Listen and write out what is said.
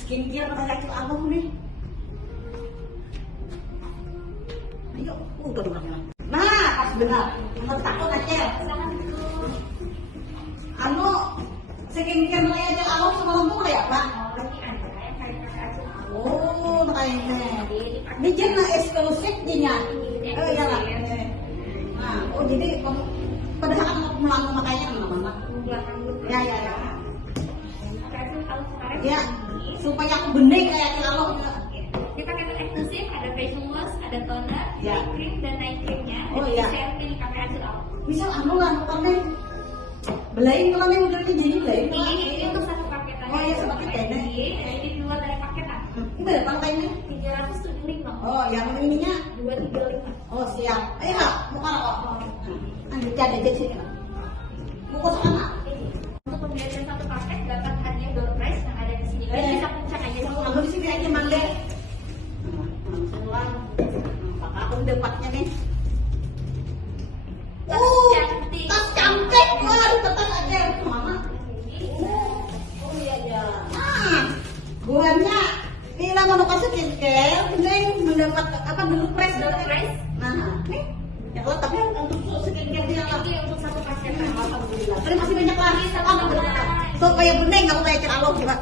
skincare kayak itu abang nih. Ayo, udah dulu. Nah, pas benar. Mau takut aja. Anu, skincare kayak itu abang semalam tuh ya, Pak? Oh, kayaknya. Ini jenis eksklusif dia. Oh iya lah. Nah, oh jadi padahal kamu mau makanya mana? Ya. Ya, supaya aku bening kayak kalau kita pakai eksklusif, ada facial wash, ada toner, ya. night cream dan night creamnya. Oh iya. Saya pilih pakai hasil awal. Misal anu lah, bukannya belain kalau nih udah jadi belain. Ini untuk satu paketan. Oh iya, satu paket. Ini di luar dari paketan. Itu berapa harganya? 375. Oh, yang ininya 235. Oh siap. Ayo kak, buka kok. Lanjut ada di sini. Buku sana. Untuk pembelian satu paket dapat hadiah door prize yang ada di sini. Kalian bisa pencet aja semua. Aku di sini aja mangga. Pak aku dapatnya nih. Cantik. Tas cantik. Wah, tetap aja mana? Oh iya. Nah, buahnya ini nama kasih skincare, kemudian mendapat apa dulu price. Nah, nih. Ya kalau tapi untuk skincare dia lah. Ini untuk satu paket. Alhamdulillah. Terima kasih banyak lagi. So kayak bening, aku kayak ceralo juga.